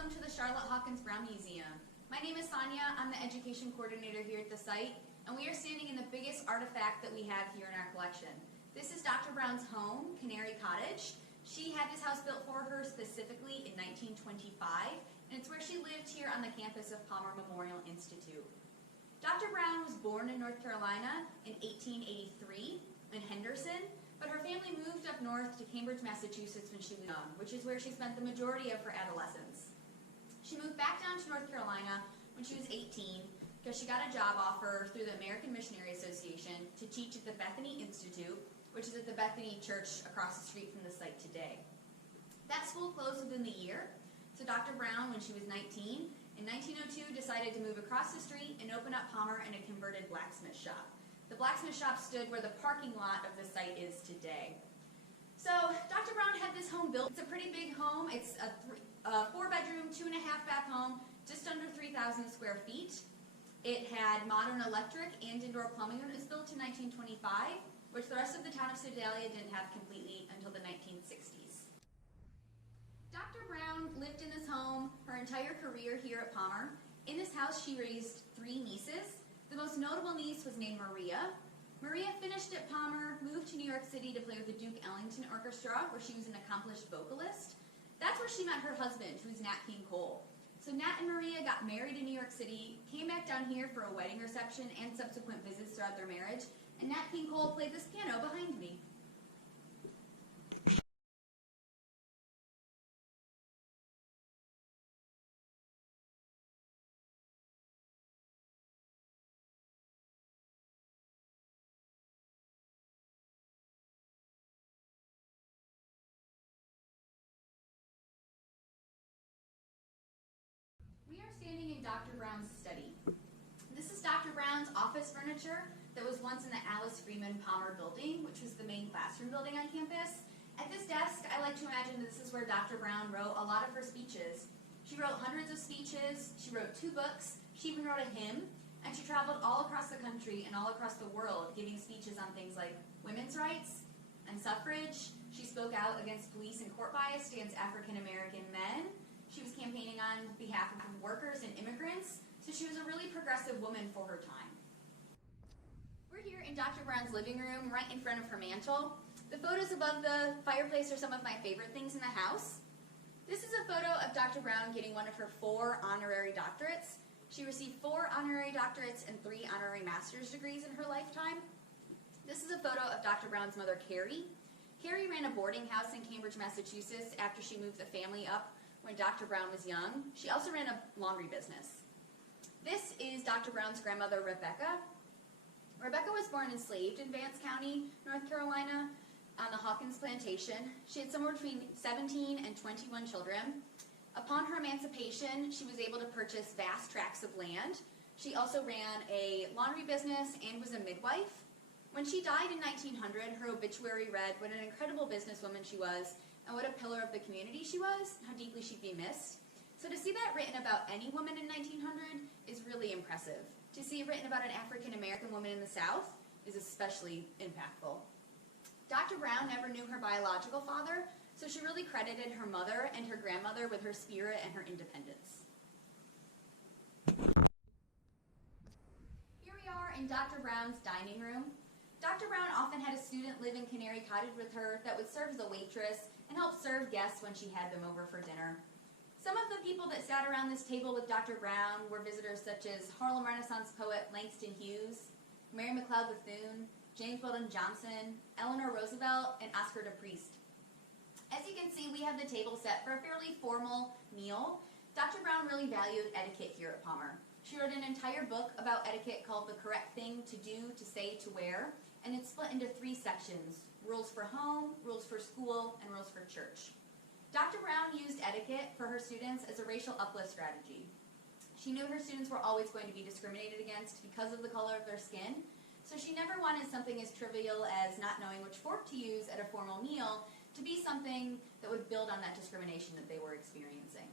welcome to the Charlotte Hawkins Brown Museum. My name is Sonia. I'm the education coordinator here at the site, and we are standing in the biggest artifact that we have here in our collection. This is Dr. Brown's home, Canary Cottage. She had this house built for her specifically in 1925, and it's where she lived here on the campus of Palmer Memorial Institute. Dr. Brown was born in North Carolina in 1883 in Henderson, but her family moved up north to Cambridge, Massachusetts when she was young, which is where she spent the majority of her adolescence. She moved back down to North Carolina when she was 18 because she got a job offer through the American Missionary Association to teach at the Bethany Institute, which is at the Bethany Church across the street from the site today. That school closed within the year, so Dr. Brown, when she was 19, in 1902 decided to move across the street and open up Palmer in a converted blacksmith shop. The blacksmith shop stood where the parking lot of the site is today. So Dr. Brown had this home built. It's a pretty big home. It's a 4-bedroom, 2.5-bath home, just under 3,000 square feet. It had modern electric and indoor plumbing when it was built in 1925, which the rest of the town of Sedalia didn't have completely until the 1960s. Dr. Brown lived in this home her entire career here at Palmer. In this house, she raised 3 nieces. The most notable niece was named Maria. Maria finished at Palmer, moved to New York City to play with the Duke Ellington Orchestra, where she was an accomplished vocalist. That's where she met her husband, who's Nat King Cole. So Nat and Maria got married in New York City, came back down here for a wedding reception and subsequent visits throughout their marriage, and Nat King Cole played this piano behind me. We are standing in Dr. Brown's study. This is Dr. Brown's office furniture that was once in the Alice Freeman Palmer building, which was the main classroom building on campus. At this desk, I like to imagine this is where Dr. Brown wrote a lot of her speeches. She wrote hundreds of speeches, she wrote 2 books, she even wrote a hymn, and she traveled all across the country and all across the world giving speeches on things like women's rights and suffrage. She spoke out against police and court bias against African American men. She was campaigning on behalf of workers and immigrants, so she was a really progressive woman for her time. We're here in Dr. Brown's living room, right in front of her mantle. The photos above the fireplace are some of my favorite things in the house. This is a photo of Dr. Brown getting one of her 4 honorary doctorates. She received 4 honorary doctorates and 3 honorary master's degrees in her lifetime. This is a photo of Dr. Brown's mother, Carrie. Carrie ran a boarding house in Cambridge, Massachusetts after she moved the family up when Dr. Brown was young. She also ran a laundry business. This is Dr. Brown's grandmother, Rebecca. Rebecca was born enslaved in Vance County, North Carolina, on the Hawkins plantation. She had somewhere between 17 and 21 children. Upon her emancipation, she was able to purchase vast tracts of land. She also ran a laundry business and was a midwife. When she died in 1900, her obituary read what an incredible businesswoman she was and what a pillar of the community she was, how deeply she'd be missed. So to see that written about any woman in 1900 is really impressive. To see it written about an African-American woman in the South is especially impactful. Dr. Brown never knew her biological father, so she really credited her mother and her grandmother with her spirit and her independence. Here we are in Dr. Brown's dining room. Dr. Brown often had a student live in Canary Cottage with her that would serve as a waitress and help serve guests when she had them over for dinner. Some of the people that sat around this table with Dr. Brown were visitors such as Harlem Renaissance poet Langston Hughes, Mary McLeod Bethune, James Weldon Johnson, Eleanor Roosevelt, and Oscar de Priest. As you can see, we have the table set for a fairly formal meal. Dr. Brown really valued etiquette here at Palmer. She wrote an entire book about etiquette called The Correct Thing to Do, to Say, to Wear, and it's split into 3 sections: rules for home, rules for school, and rules for church. Dr. Brown used etiquette for her students as a racial uplift strategy. She knew her students were always going to be discriminated against because of the color of their skin, so she never wanted something as trivial as not knowing which fork to use at a formal meal to be something that would build on that discrimination that they were experiencing.